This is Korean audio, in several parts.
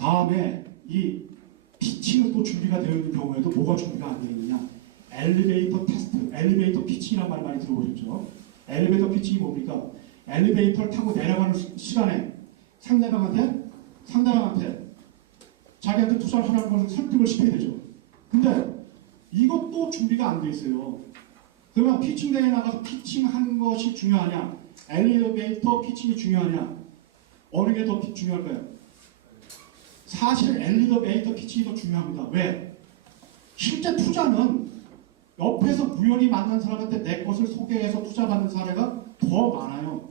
다음에 이 피칭은 또 준비가 되어 있는 경우에도 뭐가 준비가 안 되어 있느냐? 엘리베이터 테스트, 엘리베이터 피칭이라는 말 많이 들어보셨죠? 엘리베이터 피칭이 뭡니까? 엘리베이터를 타고 내려가는 시간에 상대방한테 자기한테 투자를 하라는 것을 설득을 시켜야 되죠. 근데 이것도 준비가 안 돼 있어요. 그러면 피칭 대회에 나가서 피칭하는 것이 중요하냐? 엘리베이터 피칭이 중요하냐? 어느 게 더 중요할까요? 사실 엘리베이터 피칭이 더 중요합니다. 왜? 실제 투자는 옆에서 우연히 만난 사람한테 내 것을 소개해서 투자받는 사례가 더 많아요.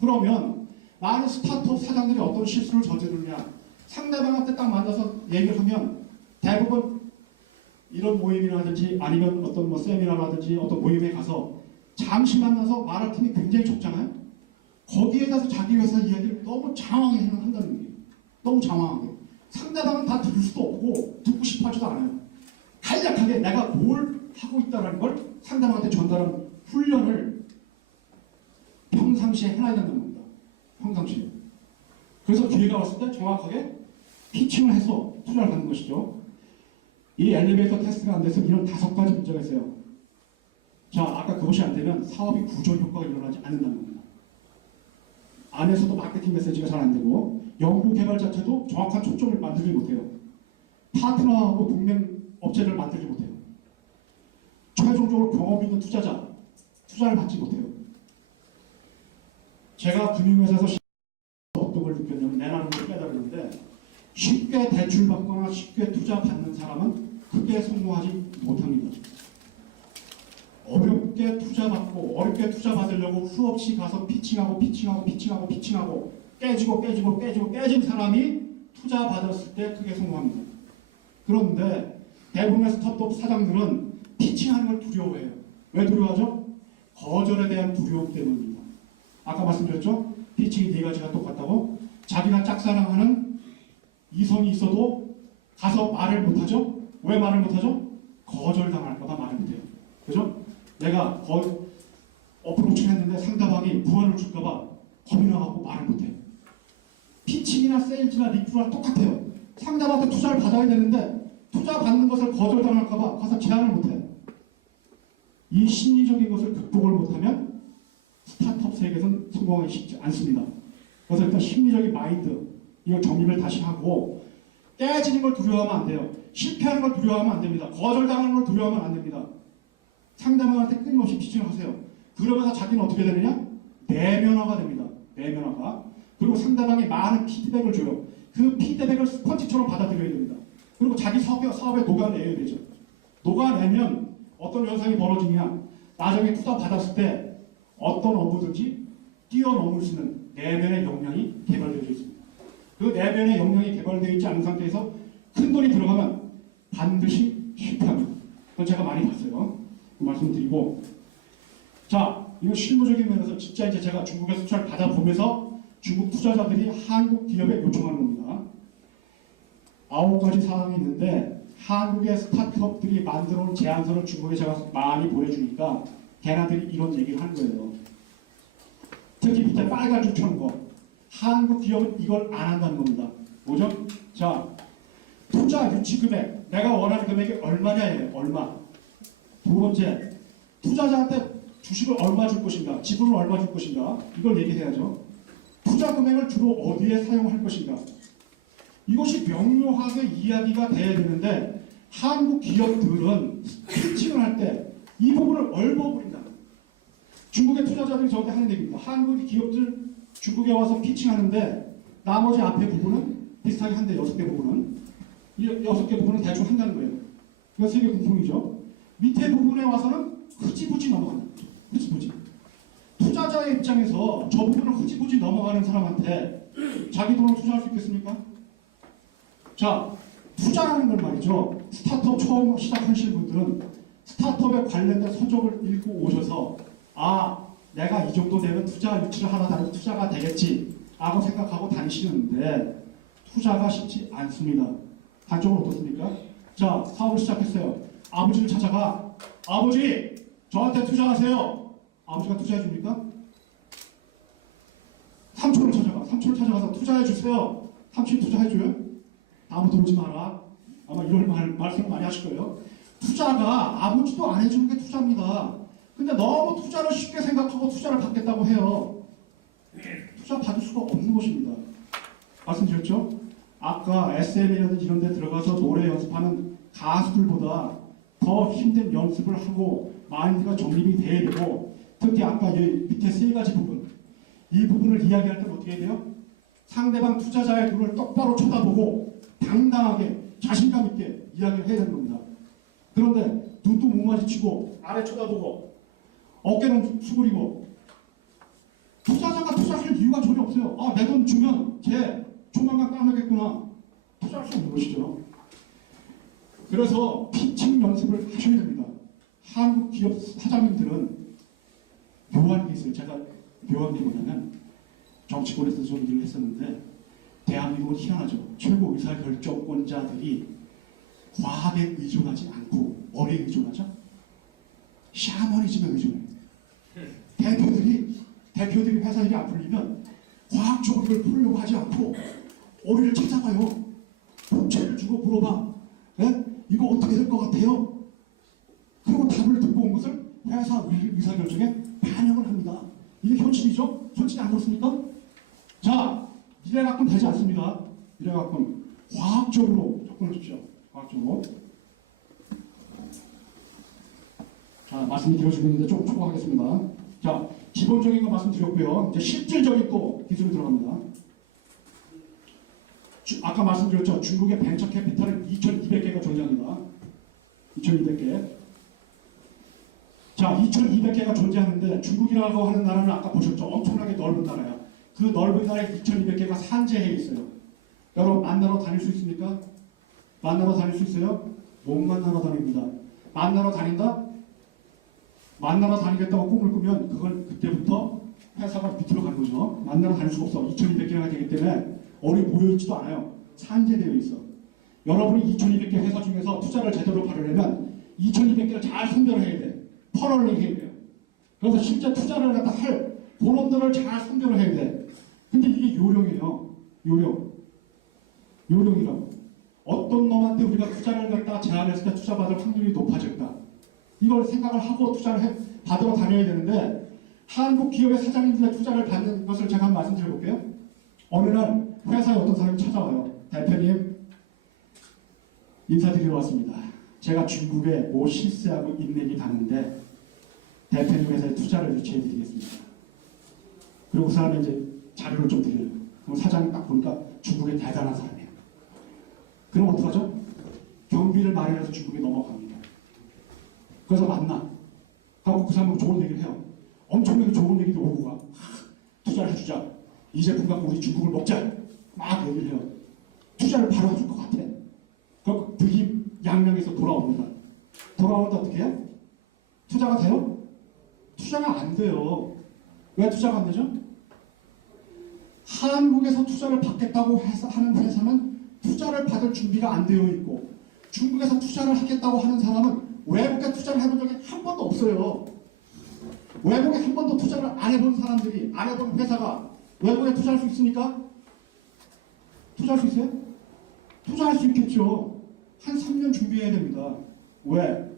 그러면 많은 스타트업 사장들이 어떤 실수를 저지르느냐? 상대방한테 딱 만나서 얘기를 하면 대부분 이런 모임이라든지 아니면 어떤 뭐 세미나라든지 어떤 모임에 가서 잠시 만나서 말할 틈이 굉장히 좁잖아요. 거기에 대해서 자기 회사 이야기를 너무 장황하게 한다는 거예요. 너무 장황하게. 상대방은 다 들을 수도 없고 듣고 싶어 하지도 않아요. 간략하게 내가 뭘 하고 있다는 걸 상대방한테 전달하는 훈련을 평상시에 해놔야 된다는 겁니다. 평상시에. 그래서 기회가 왔을 때 정확하게 피칭을 해서 투자를 하는 것이죠. 이 엘리베이터 테스트가 안 돼서 이런 5가지 문제가 있어요. 자, 아까 그것이 안 되면 사업이 구조 효과가 일어나지 않는다는 겁니다. 안에서도 마케팅 메시지가 잘 안 되고 연구 개발 자체도 정확한 초점을 만들지 못해요. 파트너하고 동맹 업체를 만들지 못해요. 최종적으로 경험 있는 투자를 받지 못해요. 제가 금융회사에서 어떤 걸 느꼈냐면 내라는 걸 깨달았는데 쉽게 대출받거나 쉽게 투자 받는 사람은 크게 성공하지 못합니다. 어렵게 투자받고 어렵게 투자받으려고 수없이 가서 피칭하고 깨진 사람이 투자받았을 때 크게 성공합니다. 그런데 대부분의 스타트업 사장들은 피칭하는 걸 두려워해요. 왜 두려워하죠? 거절에 대한 두려움 때문입니다. 아까 말씀드렸죠? 피칭이 4가지가 똑같다고. 자기가 짝사랑하는 이성이 있어도 가서 말을 못하죠? 왜 말을 못하죠? 거절당할까봐 말을 못해요. 그죠? 내가 어프로치를 했는데 상대방이 무언을 줄까봐 겁이 나갖고 말을 못해요. 피칭이나 세일즈나 리프랑 똑같아요. 상대방한테 투자를 받아야 되는데 투자 받는 것을 거절당할까봐 가서 제안을 못해요. 이 심리적인 것을 극복을 못하면 스타트업 세계에서는 성공하기 쉽지 않습니다. 그래서 일단 심리적인 마인드, 이거 정립을 다시 하고 깨지는 걸 두려워하면 안 돼요. 실패하는 걸 두려워하면 안 됩니다. 거절당하는 걸 두려워하면 안 됩니다. 상대방한테 끊임없이 피칭을 하세요. 그러면서 자기는 어떻게 되느냐? 내면화가 됩니다. 내면화가. 그리고 상대방이 많은 피드백을 줘요. 그 피드백을 스펀지처럼 받아들여야 됩니다. 그리고 자기 사업에 녹아내야 되죠. 녹아내면 어떤 현상이 벌어지냐? 나중에 투자 받았을 때 어떤 업무든지 뛰어넘을 수 있는 내면의 역량이 개발되어 있습니다. 그 내면의 역량이 개발되어 있지 않은 상태에서 큰 돈이 들어가면 반드시 실패합니다. 그건 제가 많이 봤어요. 그 말씀드리고, 자, 이거 실무적인 면에서 진짜 이제 제가 중국에 수출을 받아보면서 중국 투자자들이 한국 기업에 요청하는 겁니다. 9가지 사항이 있는데 한국의 스타트업들이 만들어온 제안서를 중국에 제가 많이 보여주니까 걔네들이 이런 얘기를 하는 거예요. 특히 밑에 빨간 줄 쳐는 거. 한국 기업은 이걸 안 한다는 겁니다. 뭐죠? 자, 투자 유치 금액. 내가 원하는 금액이 얼마냐예요. 얼마. 두 번째, 투자자한테 주식을 얼마 줄 것인가, 지분을 얼마 줄 것인가, 이걸 얘기해야죠. 투자 금액을 주로 어디에 사용할 것인가. 이것이 명료하게 이야기가 돼야 되는데 한국 기업들은 피칭을 할 때 이 부분을 얼버무린다. 중국의 투자자들이 저한테 하는 얘기입니다. 한국 기업들 중국에 와서 피칭하는데 나머지 앞에 부분은 비슷하게 한데 6개 부분은 이 6개 부분은 대충 한다는 거예요. 이건 세계 공통이죠. 밑에 부분에 와서는 흐지부지 넘어간다. 흐지부지. 투자자의 입장에서 저 부분을 흐지부지 넘어가는 사람한테 자기 돈을 투자할 수 있겠습니까? 자, 투자라는 걸 말이죠. 스타트업 처음 시작하실 분들은 스타트업에 관련된 서적을 읽고 오셔서 내가 이 정도 되면 투자 유치를 하나 다니고 투자가 되겠지 라고 생각하고 다니시는데 투자가 쉽지 않습니다. 한쪽은 어떻습니까? 자, 사업을 시작했어요. 아버지를 찾아가. 아버지, 저한테 투자하세요. 아버지가 투자해 줍니까? 삼촌을 찾아가. 삼촌을 찾아가서 투자해 주세요. 삼촌이 투자해 줘요? 아무도 오지 마라. 아마 이런 말씀을 많이 하실 거예요. 투자가 아무지도 안 해주는 게 투자입니다. 근데 너무 투자를 쉽게 생각하고 투자를 받겠다고 해요. 투자 받을 수가 없는 것입니다. 말씀드렸죠? 아까 SM이라든지 이런 데 들어가서 노래 연습하는 가수들보다 더 힘든 연습을 하고 마인드가 정립이 돼야 되고, 특히 아까 이 밑에 세 가지 부분, 이 부분을 이야기할 때는 어떻게 해야 돼요? 상대방 투자자의 눈을 똑바로 쳐다보고 당당하게 자신감 있게 이야기를 해야 되는 겁니다. 그런데 눈도 못 마주치고 아래 쳐다보고 어깨는 수그리고, 투자자가 투자할 이유가 전혀 없어요. 아, 내 돈 주면 쟤 조만간 까매겠구나. 투자할 수 없는 것이죠. 그래서 피칭 연습을 하셔야 됩니다. 한국 기업 사장님들은 묘한 게 있어요. 제가 묘한 게 뭐냐면, 정치권에서 좀 일을 했었는데 대한민국은 희한하죠. 최고 의사결정권자들이 과학에 의존하지 않고 뭐에 의존하죠? 샤머니즘에 의존해요. 대표들이 회사 일이 안 풀리면 과학적으로 이걸 풀려고 하지 않고 어리를 찾아가요. 복제를 주고 물어봐. 네? 이거 어떻게 될 것 같아요? 그리고 답을 듣고 온 것을 회사 의사결정에 반영을 합니다. 이게 현실이죠? 현실이 안 그렇습니까? 자, 이래 갖고는 되지 않습니다. 이래 갖고는 과학적으로 접근하십시오. 과학적으로. 자, 말씀이 길어지고 있는데 좀 초과하겠습니다. 자, 기본적인 거 말씀드렸고요. 이제 실질적인 또 기술이 들어갑니다. 아까 말씀드렸죠. 중국의 벤처 캐피탈은 2,200개가 존재합니다. 2,200개. 자, 2,200개가 존재하는데 중국이라고 하는 나라는 아까 보셨죠? 엄청나게 넓은 나라야. 그 넓은 나라에 2,200개가 산재해 있어요. 여러분, 만나러 다닐 수 있습니까? 만나러 다닐 수 있어요? 못 만나러 다닙니다. 만나러 다닌다? 만나러 다니겠다고 꿈을 꾸면 그건 그때부터 회사가 밑으로 가는 거죠. 만나러 다닐 수가 없어. 2,200개가 되기 때문에 어디 모여있지도 않아요. 산재되어 있어. 여러분이 2,200개 회사 중에서 투자를 제대로 받으려면 2,200개를 잘 선별해야 돼. 퍼널링 해야 돼요. 그래서 실제 투자를 갖다 할 본원들을 잘 선별을 해야 돼. 근데 이게 요령이에요. 요령이라고. 어떤 놈한테 우리가 투자를 갖다 제안했을 때 투자 받을 확률이 높아질까? 이걸 생각을 하고 투자를 받으러 다녀야 되는데, 한국 기업의 사장님들의 투자를 받는 것을 제가 한번 말씀드려볼게요. 어느 날 회사에 어떤 사람이 찾아와요. 대표님, 인사드리러 왔습니다. 제가 중국에 뭐 실세하고 인맥이 가는데 대표님 회사에 투자를 유치해드리겠습니다. 그리고 그 사람이 이제 자료를 좀 드려요. 그럼 사장이 딱 보니까 중국에 대단한 사람이에요. 그럼 어떡하죠? 경비를 마련해서 중국에 넘어갑니다. 그래서 만나. 하고 그 사람하고 좋은 얘기를 해요. 엄청나게 좋은 얘기도 오고 가. 투자를 해주자. 이 제품 갖고 우리 중국을 먹자. 막 얘기를 해요. 투자를 바로 해줄 것 같아. 그 득이 양명에서 돌아옵니다. 돌아오는데 어떻게 해요? 투자가 돼요? 투자가 안 돼요. 왜 투자가 안 되죠? 한국에서 투자를 받겠다고 하는 회사는 투자를 받을 준비가 안 되어 있고, 중국에서 투자를 하겠다고 하는 사람은 외국에 투자를 해본 적이 한 번도 없어요. 외국에 한 번도 투자를 안 해본 사람들이, 안 해본 회사가 외국에 투자할 수 있습니까? 투자할 수 있어요? 투자할 수 있겠죠. 한 3년 준비해야 됩니다. 왜?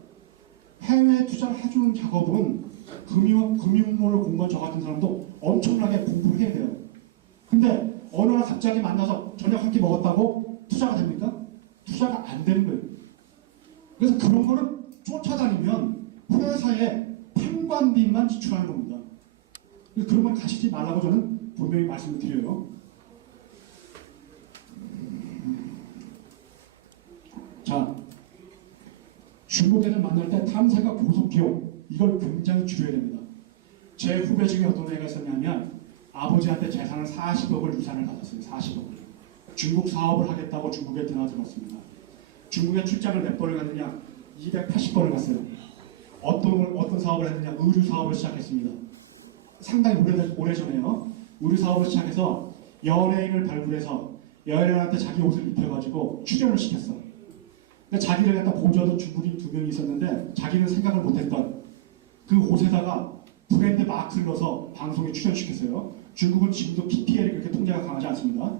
해외 투자를 해주는 작업은 금융을 공부한 저 같은 사람도 엄청나게 공부를 해야 돼요. 근데 어느 날 갑자기 만나서 저녁 한 끼 먹었다고 투자가 됩니까? 투자가 안 되는 거예요. 그래서 그런 거를 쫓아다니면 회사에 판관비만 지출하는 겁니다. 그래서 그런 걸 가시지 말라고 저는 분명히 말씀을 드려요. 자, 중국인을 만날 때 탐색과 고속기업, 이걸 굉장히 줄여야 됩니다. 제 후배 중에 어떤 애가 있었냐면 아버지한테 재산을 40억을 유산을 받았어요. 40억을. 중국 사업을 하겠다고 중국에 드나들었습니다. 중국에 출장을 몇 번을 갔느냐? 280번을 갔어요. 어떤 사업을 했느냐? 의류 사업을 시작했습니다. 상당히 오래전에요. 의류 사업을 시작해서 연예인을 발굴해서 연예인한테 자기 옷을 입혀가지고 출연을 시켰어. 근데 자기를 갖다 보조하던 중국인 2명이 있었는데 자기는 생각을 못했던 그 옷에다가 브랜드 마크를 넣어서 방송에 출연시켰어요. 중국은 지금도 PPL이 그렇게 통제가 강하지 않습니다.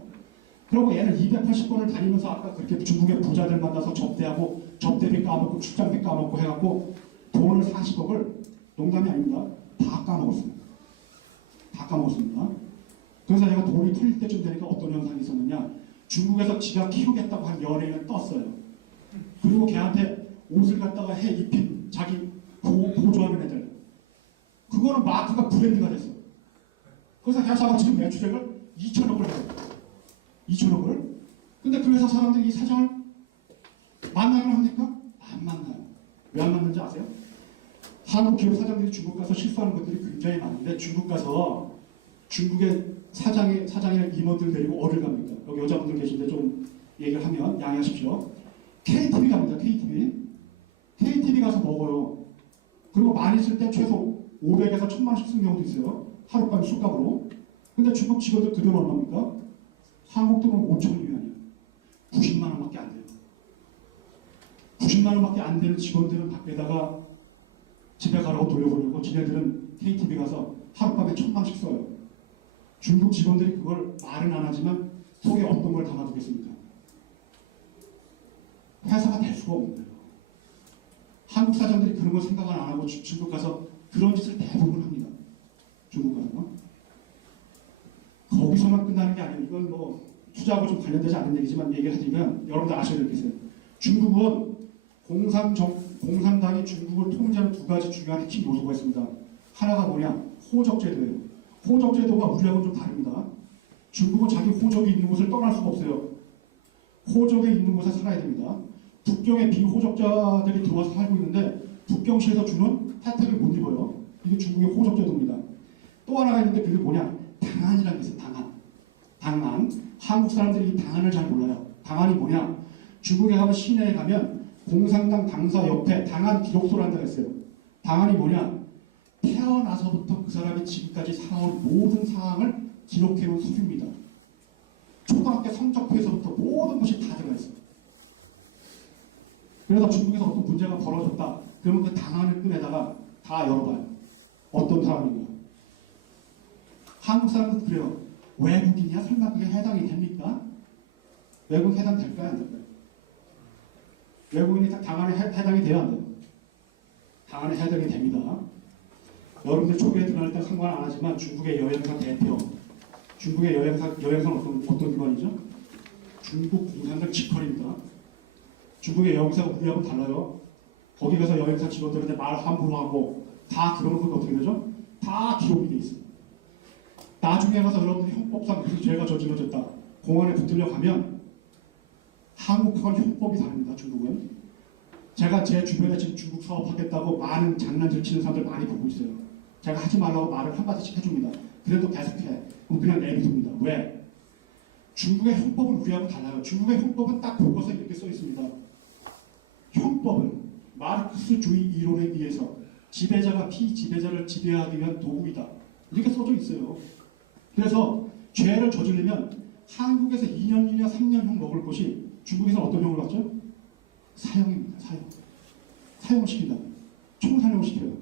그리고 얘는 280번을 다니면서 아까 그렇게 중국의 부자들 만나서 접대하고 접대비 까먹고 출장비 까먹고 해갖고 돈을 40억을 농담이 아닙니다. 다 까먹었습니다. 다 까먹었습니다. 그래서 제가 돈이 털릴 때쯤 되니까 어떤 현상이 있었느냐. 중국에서 지가 키우겠다고 한 연예인을 떴어요. 그리고 걔한테 옷을 갖다가 해 입힌 자기 보조하는 애들. 그거는 마크가 브랜드가 됐어. 그래서 회사가 지금 매출액을 2천억을 해요. 2천억을. 근데 그 회사 사람들이 이 사장을 만나긴 합니까? 안 만나요. 왜 안 만나는지 아세요? 한국 기업 사장들이 중국 가서 실수하는 것들이 굉장히 많은데 중국 가서 중국의 사장이나 임원들 데리고 어딜 갑니까? 여기 여자분들 계신데 좀 얘기를 하면 양해하십시오. KTV 갑니다. KTV 가서 먹어요. 그리고 많이 쓸 때 최소 500에서 1000만 원씩 쓰는 경우도 있어요. 하룻밤 술값으로. 근데 중국 직원들 그 돈 얼마입니까? 한국 돈은 5천 위안이에요. 90만 원밖에 안 돼요. 90만 원밖에 안 되는 직원들은 밖에다가 집에 가라고 돌려보내고 지네들은 KTV 가서 하룻밤에 1000만 원씩 써요. 중국 직원들이 그걸 말은 안 하지만 속에 어떤 걸 담아두겠습니까? 회사가 될 수가 없는 거예요. 한국 사장들이 그런 걸 생각을 안 하고 중국 가서 그런 짓을 대부분 합니다. 중국 가서. 거기서만 끝나는 게 아니에요. 이건 뭐 투자하고 좀 관련되지 않는 얘기지만 얘기를 해드리면 여러분들 아셔야 될 게 있어요. 중국은 공산당이 중국을 통제하는 두 가지 중요한 핵심 요소가 있습니다. 하나가 뭐냐? 호적제도예요. 호적제도가 우리하고는 좀 다릅니다. 중국은 자기 호적이 있는 곳을 떠날 수가 없어요. 호적에 있는 곳에 살아야 됩니다. 북경에 비호적자들이 들어와서 살고 있는데 북경시에서 주는 혜택을 못 입어요. 이게 중국의 호적제도입니다. 또 하나가 있는데 그게 뭐냐? 당한이라는 게 있어요. 당한. 한국 사람들이 이 당한을 잘 몰라요. 당한이 뭐냐? 중국에 가면 시내에 가면 공산당 당사 옆에 당한 기록소라는 데가 있어요. 당한이 뭐냐? 태어나서부터 그 사람이 지금까지 살아온 모든 상황을 기록해놓은 서류입니다. 초등학교 성적표에서부터 모든 것이 다 들어가 있어요. 그래서 중국에서 어떤 문제가 벌어졌다. 그러면 그 당한을 꺼내다가 다 열어봐요. 어떤 사람인가. 한국 사람들도 그래요. 외국인이야? 설마 그게 해당이 됩니까? 외국인 해당될까요? 안 될까요? 외국인이 당한에 해당이 돼야 안 돼요. 당한에 해당이 됩니다. 여러분들 초기에 들어갈 때 상관 안 하지만 중국의 여행사 대표, 중국의 여행사는 어떤 기관이죠? 중국 공산당 직권입니다. 중국의 여행사가 우리하고 달라요. 거기 가서 여행사 직원들한테 말 함부로 하고 다 그런 건 어떻게 되죠? 다 기록이 돼 있어요. 나중에 가서 여러분들이 형법상 무슨 죄가 저질러졌다. 공안에 붙들려 가면 한국하고는 형법이 다릅니다. 중국은. 제가 제 주변에 지금 중국 사업하겠다고 많은 장난질 치는 사람들 많이 보고 있어요. 제가 하지 말라고 말을 한마디씩 해줍니다. 그래도 계속해. 그럼 그냥 내비둡니다. 왜? 중국의 형법은 우리하고 달라요. 중국의 형법은 딱 보고서 이렇게 써 있습니다. 형법은 마르크스주의 이론에 의해서 지배자가 피지배자를 지배하기 위한 도구이다. 이렇게 써져 있어요. 그래서 죄를 저지르면 한국에서 2년이냐 3년형 먹을 것이 중국에서 어떤 형을 받죠? 사형입니다. 사형을 시킨다. 총사형을 시켜요.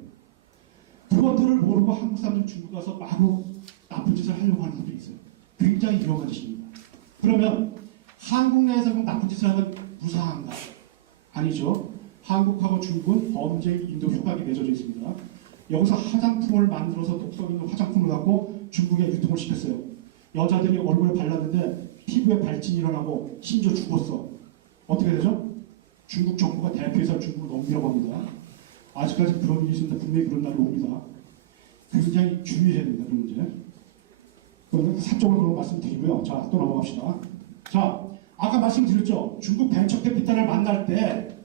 그것들을 모르고 한국 사람들 중국 가서 마구 나쁜 짓을 하려고 하는 사람들이 있어요. 굉장히 위험한 짓입니다. 그러면 한국 내에서 그럼 나쁜 짓을 하면 무사한가? 아니죠. 한국하고 중국은 범죄 인도 협약이 맺어져 있습니다. 여기서 화장품을 만들어서 독성 있는 화장품을 갖고 중국에 유통을 시켰어요. 여자들이 얼굴에 발랐는데 피부에 발진이 일어나고 심지어 죽었어. 어떻게 되죠? 중국 정부가 대표해서 중국을 넘기라고 합니다. 아직까지 그런 일이 있습니다. 분명히 그런 날이 옵니다. 굉장히 주의해야 됩니다. 그런 문제. 그러면 사적으로 그런 말씀드리고요. 자, 또 넘어갑시다. 자, 아까 말씀드렸죠. 중국 벤처 캐피탈을 만날 때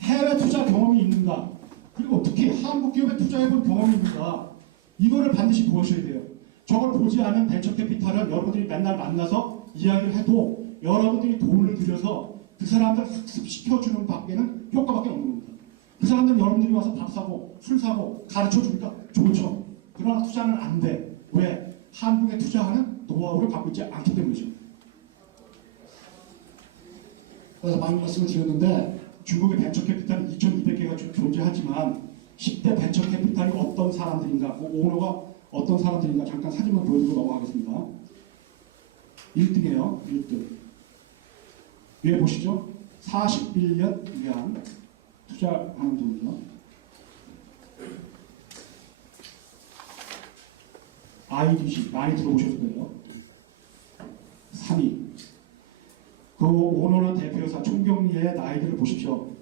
해외 투자 경험이 있는가? 그리고 특히 한국 기업에 투자해본 경험이 있는가? 이거를 반드시 보셔야 돼요. 저걸 보지 않은 벤처 캐피탈은 여러분들이 맨날 만나서 이야기를 해도 여러분들이 돈을 들여서 그 사람들 학습시켜주는 밖에는 효과밖에 없는 겁니다. 그 사람들은 여러분들이 와서 밥 사고 술 사고 가르쳐주니까 좋죠. 그러나 투자는 안 돼. 왜? 한국에 투자하는 노하우를 갖고 있지 않기 때문이죠. 그래서 많은 말씀을 드렸는데 중국의 벤처 캐피탈은 2200개가 존재하지만 10대 벤처 캐피탈이 어떤 사람들인가, 그 오너가 어떤 사람들인가 잠깐 사진만 보여드리고 넘어가겠습니다. 1등이에요. 1등. 위에 보시죠. 41년 이상 투자하는 돈이요. IDC 많이 들어보셨을 거예요. 3위. 그 오너나 대표이사 총경리의 나이들을 보십시오.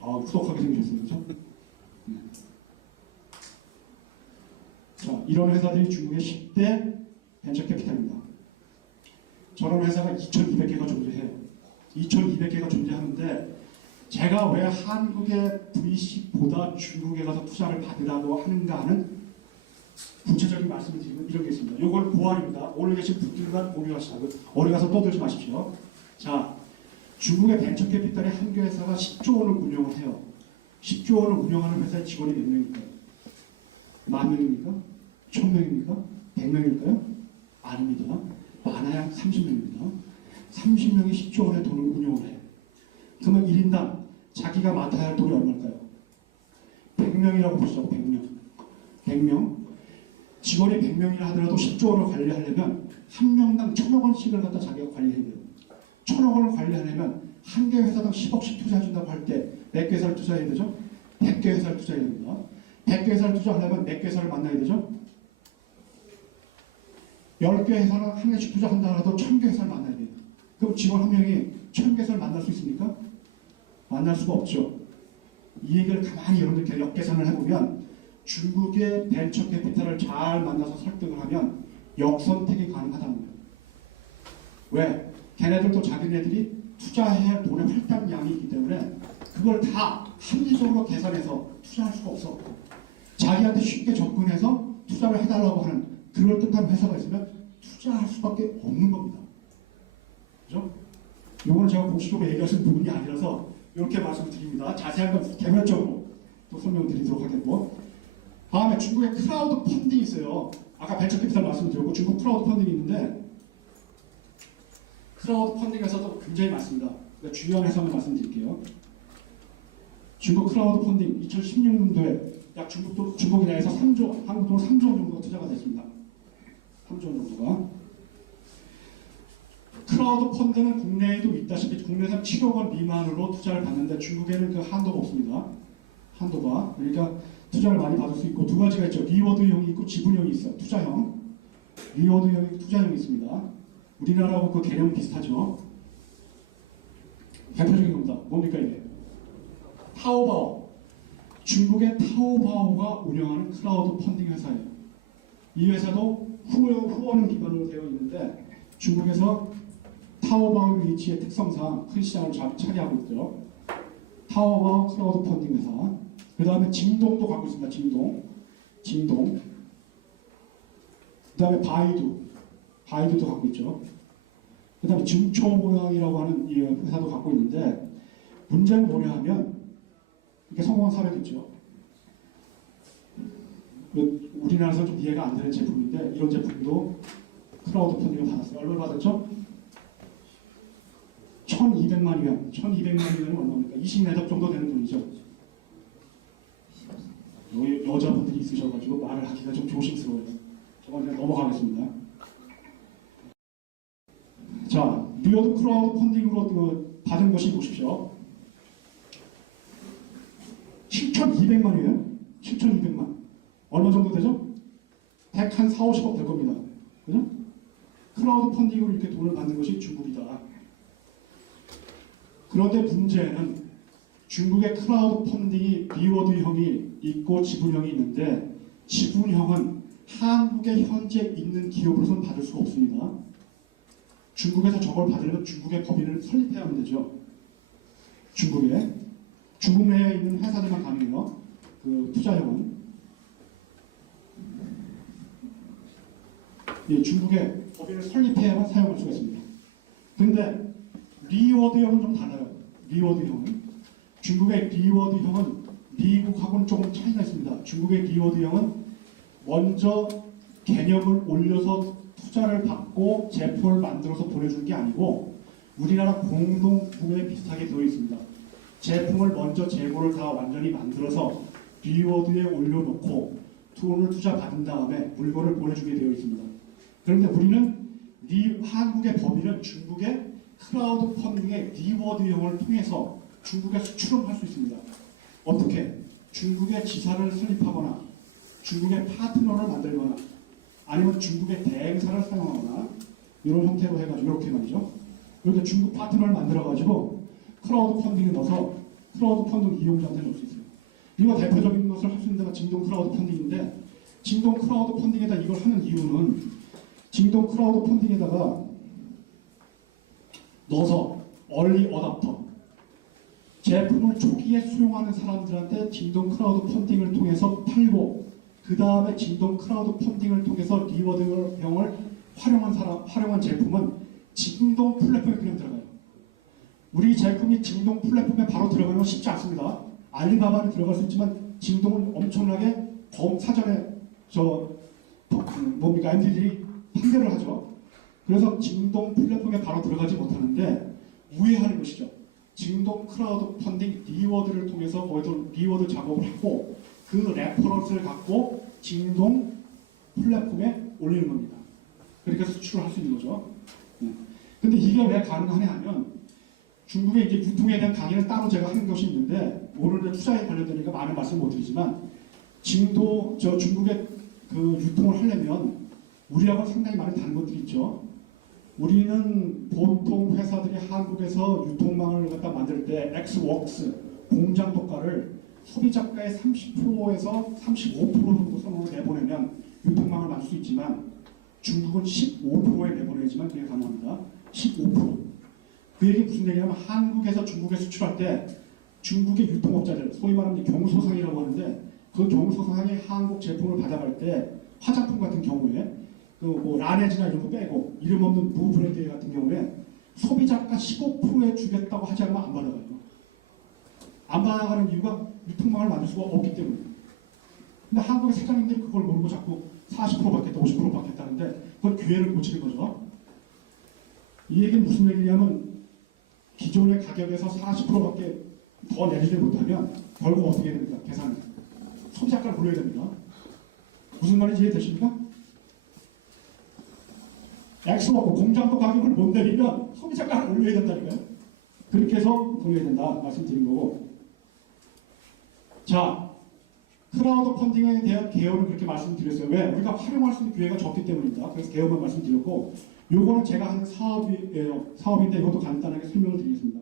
후덕하게 생기셨어요. 그렇죠? 네. 자, 이런 회사들이 중국의 10대 벤처캐피탈입니다. 저런 회사가 2,200개가 존재해요. 2,200개가 존재하는데 제가 왜 한국의 VC보다 중국에 가서 투자를 받으라고 하는가 하는 구체적인 말씀을 드리면 이런 게 있습니다. 이걸 고안입니다. 오늘 계신 분들만 공유하시라고 어디 가서 떠들지 마십시오. 자, 중국의 벤처캐피탈의 한 개 회사가 10조 원을 운영을 해요. 10조 원을 운영하는 회사의 직원이 몇 명일까요? 10,000명입니까? 1,000명입니까? 100명일까요? 아닙니다. 많아야 30명입니다. 30명이 10조 원의 돈을 운영을 해요. 그러면 1인당 자기가 맡아야 할 돈이 얼마일까요? 100명이라고 보시죠. 100명. 100명. 직원이 100명이라 하더라도 10조 원을 관리하려면 한 명당 1,000억 원씩을 갖다 자기가 관리해야 돼요. 1,000억 원을 관리하려면 한 개 회사당 10억씩 투자해준다고 할 때 몇 개 회사를 투자해야 되죠? 100개 회사를 투자해야 됩니다. 100개 회사를 투자하려면 몇 개 회사를 만나야 되죠? 10개 회사는 한 개씩 투자한다 하더라도 1,000개 회사를 만나야 돼요. 그럼 직원 한 명이 1,000개 회사를 만날 수 있습니까? 만날 수가 없죠. 이 얘기를 가만히 여러분들 역계산을 해보면 중국의 벤처 캐피탈을 잘 만나서 설득을 하면 역선택이 가능하다는 거예요. 왜? 걔네들도 자기네들이 투자해야 할 돈의 할당량이 있기 때문에 그걸 다 합리적으로 계산해서 투자할 수가 없어. 자기한테 쉽게 접근해서 투자를 해달라고 하는 그럴듯한 회사가 있으면 투자할 수밖에 없는 겁니다. 그죠? 요거는 제가 공식적으로 얘기할 수 있는 부분이 아니라서 이렇게 말씀드립니다. 자세한 건 개별적으로 또 설명드리도록 하겠고, 다음에 중국의 크라우드 펀딩이 있어요. 아까 벤처 캐피탈 말씀드렸고 중국 크라우드 펀딩이 있는데 크라우드 펀딩에서도 굉장히 많습니다. 그러니까 주요한 회사만 말씀드릴게요. 중국 크라우드 펀딩 2016년도에 약 중국 내에서 3조, 한국 돈 3조 원 정도가 투자가 됐습니다. 3조 원 정도가. 크라우드 펀딩은 국내에도 있다시피 국내에서 7억 원 미만으로 투자를 받는데 중국에는 그 한도가 없습니다. 한도가. 그러니까 투자를 많이 받을 수 있고 두 가지가 있죠. 리워드형이 있고 지분형이 있어요. 투자형. 리워드형이 투자형이 있습니다. 우리나라하고 그 개념은 비슷하죠. 대표적인 겁니다. 뭡니까 이게? 타오바오. 중국의 타오바오가 운영하는 크라우드 펀딩 회사예요. 이 회사도 후원은 기반으로 되어 있는데 중국에서 타오바오 위치의 특성상 큰 시장을 차지하고 있죠. 타오바오 크라우드 펀딩 회사. 그 다음에 징동도 갖고 있습니다. 징동. 그 다음에 바이두도 갖고 있죠. 그 다음에 증초모양이라고 하는 이 회사도 갖고 있는데 문제는 뭐냐 하면 이렇게 성공한 사례도 있죠. 우리나라에서 좀 이해가 안 되는 제품인데 이런 제품도 크라우드 펀딩을 받았어요. 얼마 받았죠? 1,200만 위안. 1,200만 위안은 얼마입니까? 20매덕 정도 되는 돈이죠. 여자분들이 있으셔가지고 말을 하기가 좀 조심스러워요. 저건 그냥 넘어가겠습니다. 자, 리워드 크라우드 펀딩으로 받은 것이 보십시오. 7,200만이에요. 7,200만. 얼마 정도 되죠? 100 한 4, 50억 될 겁니다. 그죠? 크라우드 펀딩으로 이렇게 돈을 받는 것이 중국이다. 그런데 문제는 중국의 크라우드 펀딩이 리워드형이 있고 지분형이 있는데 지분형은 한국에 현재 있는 기업으로서는 받을 수가 없습니다. 중국에서 저걸 받으려면 중국의 법인을 설립해야 하면 되죠. 중국 내에 있는 회사들만 가능해요. 그 투자형은. 예, 중국의 법인을 설립해야만 사용할 수가 있습니다. 근데 리워드형은 좀 달라요. 리워드형은. 중국의 리워드형은 미국하고는 조금 차이가 있습니다. 중국의 리워드형은 먼저 개념을 올려서 투자를 받고 제품을 만들어서 보내주는 게 아니고 우리나라 공동구매 비슷하게 되어 있습니다. 제품을 먼저 재고를 다 완전히 만들어서 리워드에 올려놓고 돈을 투자 받은 다음에 물건을 보내주게 되어 있습니다. 그런데 우리는 한국의 법인은 중국의 크라우드 펀딩의 리워드형을 통해서 중국에 수출을 할 수 있습니다. 어떻게? 중국의 지사를 설립하거나 중국의 파트너를 만들거나 아니면 중국의 대행사를 사용하거나 이런 형태로 해가지고 이렇게 말이죠. 그렇게 중국 파트너를 만들어가지고 크라우드 펀딩에 넣어서 크라우드 펀딩 이용자한테 넣을 수 있어요. 이거 대표적인 것을 할 수 있는 데가 징동 크라우드 펀딩인데 징동 크라우드 펀딩에다 이걸 하는 이유는 징동 크라우드 펀딩에다가 넣어서 얼리 어답터 제품을 초기에 수용하는 사람들한테 징동 크라우드 펀딩을 통해서 팔고 그 다음에 징동 크라우드 펀딩을 통해서 리워드형을 활용한 제품은 징동 플랫폼에 그냥 들어가요. 우리 제품이 징동 플랫폼에 바로 들어가는 건 쉽지 않습니다. 알리바바는 들어갈 수 있지만 징동은 엄청나게 사전에 MD들이 판별을 하죠. 그래서 징동 플랫폼에 바로 들어가지 못하는데 우회하는 것이죠. 징동 크라우드 펀딩 리워드를 통해서 거기서 리워드 작업을 하고 그 레퍼런스를 갖고 징동 플랫폼에 올리는 겁니다. 그렇게 해서 수출을 할 수 있는 거죠. 근데 이게 왜 가능하냐 하면 중국의 이제 유통에 대한 강의는 따로 제가 하는 것이 있는데 오늘은 투자에 관련되니까 많은 말씀 못 드리지만 중국의 그 유통을 하려면 우리하고 상당히 많은 다른 것들이 있죠. 우리는 보통 회사들이 한국에서 유통망을 갖다 만들 때 엑스웍스 공장 독가를 소비자가의 30%에서 35% 정도 선으로 내보내면 유통망을 만들 수 있지만 중국은 15%에 내보내지만 그게 가능합니다. 15%. 그 얘기 무슨 얘기냐면 한국에서 중국에 수출할 때 중국의 유통업자들, 소위 말하는 경소상이라고 하는데 그 경소상이 한국 제품을 받아갈 때 화장품 같은 경우에 그 뭐 라네즈나 이런 거 빼고 이름 없는 무브랜드 같은 경우에 소비자가 15%에 주겠다고 하지 않으면 안 받아가요. 안 받아가는 이유가 유통망을 만들 수가 없기 때문에. 근데 한국의 사장님들이 그걸 모르고 자꾸 40% 받겠다, 50% 받겠다는데 그걸 기회를 고치는 거죠. 이 얘기는 무슨 얘기냐면 기존의 가격에서 40%밖에 더 내리지 못하면 결국 어떻게 됩니까? 계산은 소비자가를 올려야 됩니다. 무슨 말인지 이해되십니까? 엑스워크 공장도 가격을 못 내리면 소비자가를 올려야 된다니까요. 그렇게 해서 돌려야 된다 말씀드린 거고. 자, 크라우드 펀딩에 대한 개요는 그렇게 말씀드렸어요. 왜? 우리가 활용할 수 있는 기회가 적기 때문입니다. 그래서 개요만 말씀드렸고, 요거는 제가 하는 사업이에요. 사업인데 이것도 간단하게 설명을 드리겠습니다.